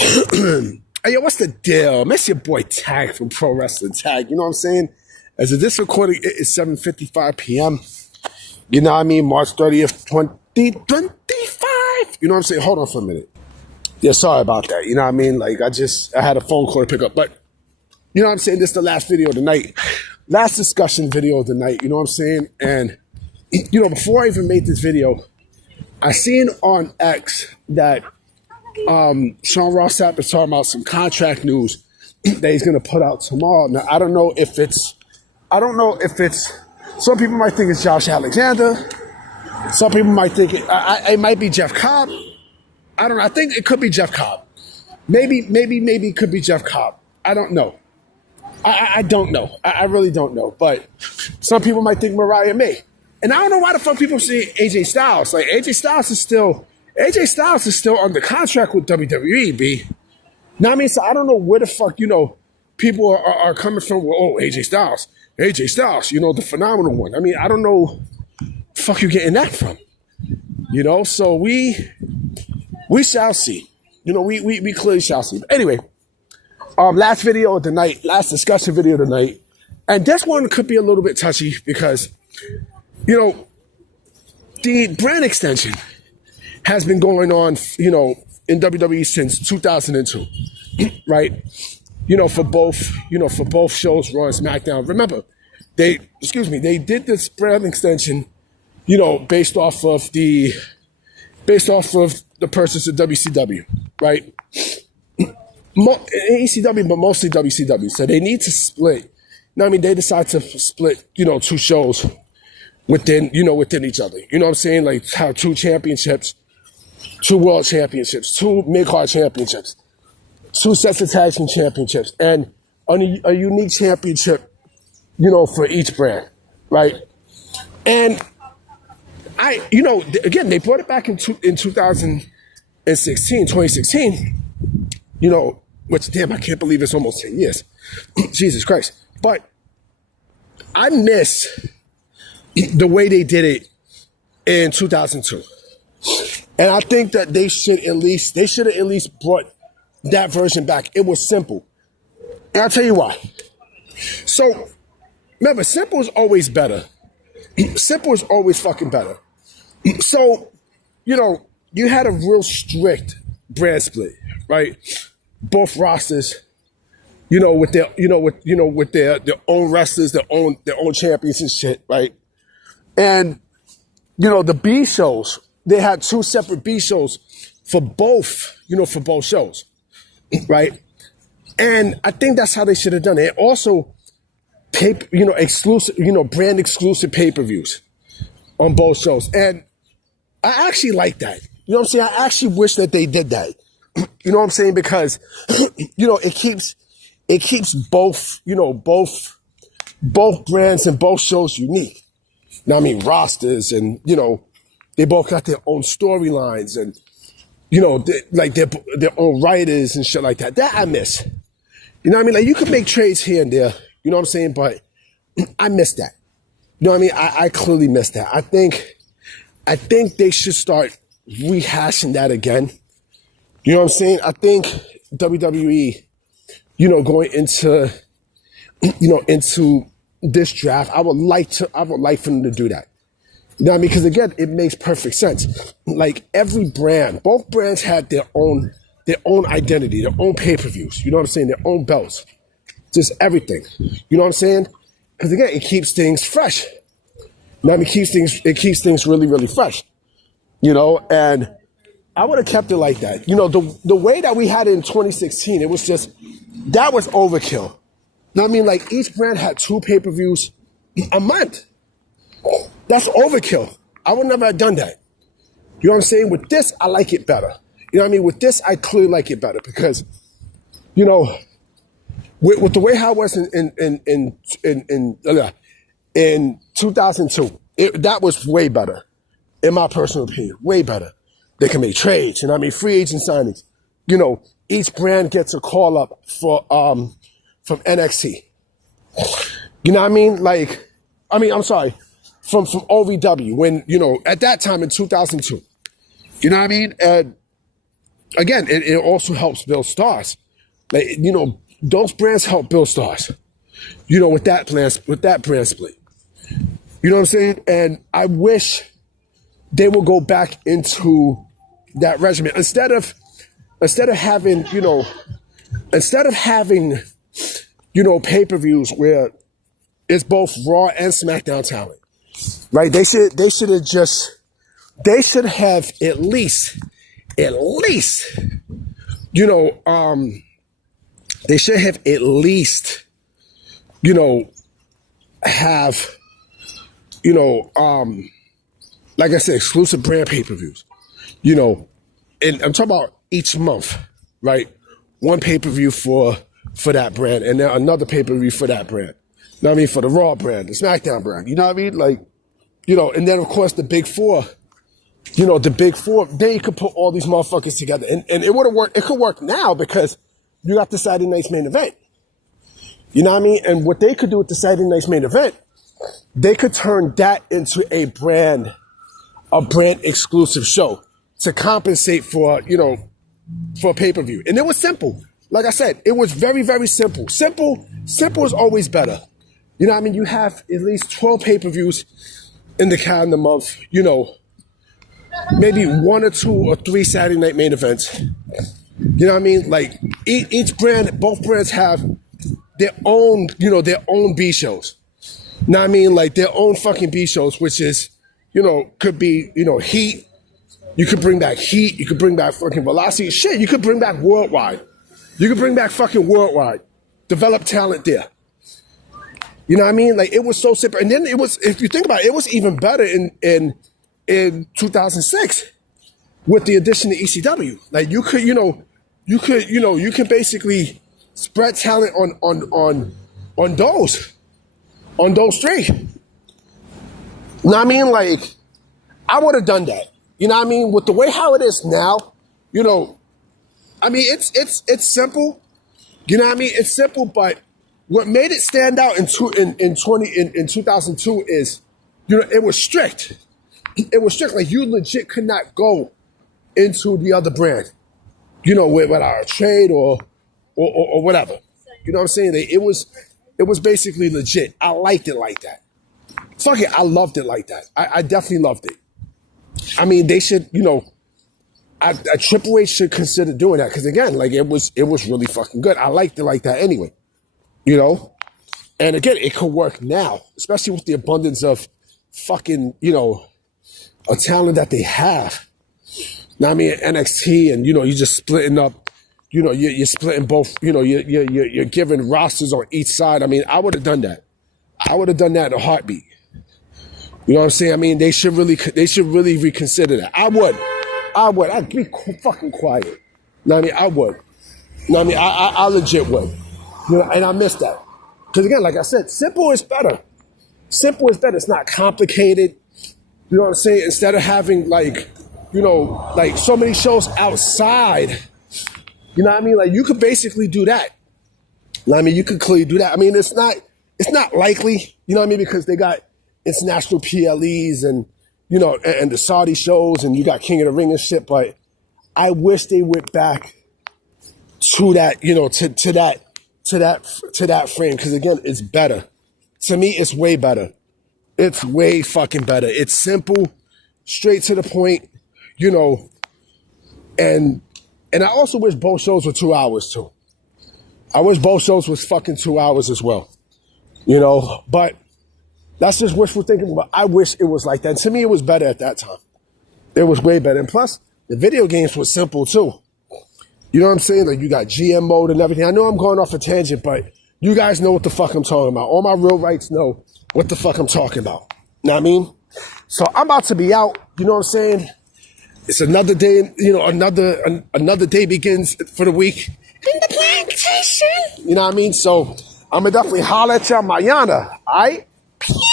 Hey, yo, what's the deal? Miss your boy Tag from Pro Wrestling Tag. You know what I'm saying? As of this recording, it is 7:55 p.m. You know what I mean? March 30th, 2025. You know what I'm saying? Hold on for a minute. Yeah, sorry about that. You know what I mean? Like, I had a phone call to pick up. But, you know what I'm saying? This is the last video of the night. Last discussion video of the night. You know what I'm saying? And, you know, before I even made this video, I seen on X that Sean Ross Sapp is talking about some contract news that he's going to put out tomorrow. Now, I don't know if it's, some people might think it's Josh Alexander. Some people might think it might be Jeff Cobb. I don't know. I think it could be Jeff Cobb. Maybe it could be Jeff Cobb. I don't know. I don't know. I really don't know. But some people might think Mariah May. And I don't know why the fuck people say AJ Styles. Like, AJ Styles is still under contract with WWE, B. Now, I mean, so I don't know where the fuck, you know, people are coming from. Well, oh, AJ Styles, you know, the phenomenal one. I mean, I don't know the fuck you getting that from. You know, so we shall see. You know, we clearly shall see. But anyway, last video of the night, last discussion video of the night. And this one could be a little bit touchy because, you know, the brand extension has been going on, you know, in WWE since 2002, right? You know, for both shows, Raw and SmackDown. Remember, they did this brand extension, you know, based off of the purchase of WCW, right? ECW, but mostly WCW. So they need to split. Now, I mean, they decide to split, you know, two shows within each other. You know what I'm saying? Like, have two championships, two world championships, two mid-card championships, two sets of tag team championships, and a unique championship, you know, for each brand, right? And you know, again, they brought it back in 2016, you know, which, damn, I can't believe it's almost 10 years. Jesus Christ. But I miss the way they did it in 2002. And I think that they should have at least brought that version back. It was simple. And I'll tell you why. So, remember, simple is always better. Simple is always fucking better. So, you know, you had a real strict brand split, right? Both rosters, you know, with their own wrestlers, their own champions and shit, right? And, you know, the B shows, they had two separate B shows for both shows, right? And I think that's how they should have done it. Also, brand exclusive pay-per-views on both shows. And I actually like that. You know what I'm saying? I actually wish that they did that. You know what I'm saying? Because, you know, it keeps both brands and both shows unique. Now, I mean, rosters and, you know, they both got their own storylines and, you know, their own writers and shit like that. That I miss. You know what I mean? Like, you could make trades here and there, you know what I'm saying? But I miss that. You know what I mean? I clearly miss that. I think they should start rehashing that again. You know what I'm saying? I think WWE, you know, going into this draft, I would like for them to do that. You know what I mean? Because again, it makes perfect sense. Like, every brand, both brands had their own identity, their own pay-per-views. You know what I'm saying? Their own belts, just everything. You know what I'm saying? Because again, it keeps things fresh. You know what I mean? It keeps things really, really fresh. You know, and I would have kept it like that. You know, the way that we had it in 2016, it was just, that was overkill. You know what I mean? Like, each brand had two pay-per-views a month. That's overkill. I would never have done that. You know what I'm saying? With this, I like it better. You know what I mean? With this, I clearly like it better because, you know, with the way how it was in 2002, that was way better, in my personal opinion, way better. They can make trades, you know what I mean? Free agent signings. You know, each brand gets a call up for from NXT. You know what I mean? Like, I'm sorry, from OVW, when, you know, at that time in 2002. You know what I mean? And again, it also helps build stars. Like, those brands help build stars. With that brand split. You know what I'm saying? And I wish they would go back into that regimen instead of having pay-per-views where it's both Raw and SmackDown talent, right? They should have at least, they should have at least, have, like I said, exclusive brand pay-per-views, and I'm talking about each month, right? One pay-per-view for that brand, and then another pay-per-view for that brand. You know what I mean? For the Raw brand, the SmackDown brand. You know what I mean? Like, and then of course the big four. Then you could put all these motherfuckers together, and it would have worked. It could work now because you got the Saturday night's main event. You know what I mean? And what they could do with the Saturday night's main event, they could turn that into a brand exclusive show to compensate for a pay-per-view. And it was simple. Like I said, it was very, very simple. Simple is always better. You know what I mean? You have at least 12 pay-per-views in the calendar month, maybe 1 or 2 or 3 Saturday night main events. You know what I mean? Like each brand, both brands have their own B shows. You know what I mean? Like their own fucking B shows, which is, could be, Heat. You could bring back Heat. You could bring back fucking Velocity. Shit, you could bring back Worldwide. You could bring back fucking Worldwide. Develop talent there. You know what I mean? Like it was so simple. And then it was, if you think about it, it was even better in 2006 with the addition of ECW. Like you could basically spread talent on those three. You know what I mean? Like I would have done that. You know what I mean? With the way how it is now, I mean, it's simple. You know what I mean? It's simple, but what made it stand out in 2002 is, it was strict. It was strict. Like you legit could not go into the other brand, without a trade or whatever. You know what I'm saying? It was basically legit. I liked it like that. Fuck it, I loved it like that. I definitely loved it. I mean, they should, Triple H should consider doing that because again, like it was really fucking good. I liked it like that anyway, And again, it could work now, especially with the abundance of fucking, a talent that they have. Now I mean, NXT, and you're just splitting up. You're splitting both. You're giving rosters on each side. I mean, I would have done that. I would have done that in a heartbeat. You know what I'm saying? I mean, they should really reconsider that. I would. I'd be fucking quiet. You know what I mean? I would. You know what I mean? I legit would. And I miss that. Because again, like I said, simple is better. Simple is better. It's not complicated. You know what I'm saying? Instead of having like so many shows outside, you know what I mean? Like you could basically do that. You know what I mean? You could clearly do that. I mean, it's not likely, you know what I mean? Because they got international PLEs and, and the Saudi shows, and you got King of the Ring and shit, but I wish they went back to that, to that frame. Because again, it's better. To me, it's way better. It's way fucking better. It's simple, straight to the point, and I also wish both shows were 2 hours too. I wish both shows was fucking 2 hours as well, but that's just wishful thinking. But I wish it was like that. And to me, it was better at that time. It was way better. And plus, the video games were simple too. You know what I'm saying? Like you got GM mode and everything. I know I'm going off a tangent, but you guys know what the fuck I'm talking about. All my real rights know what the fuck I'm talking about. Know what I mean? So I'm about to be out. You know what I'm saying? It's another day, another day begins for the week in the plantation. You know what I mean? So I'm going to definitely holler at y'all mañana. All right? Peace.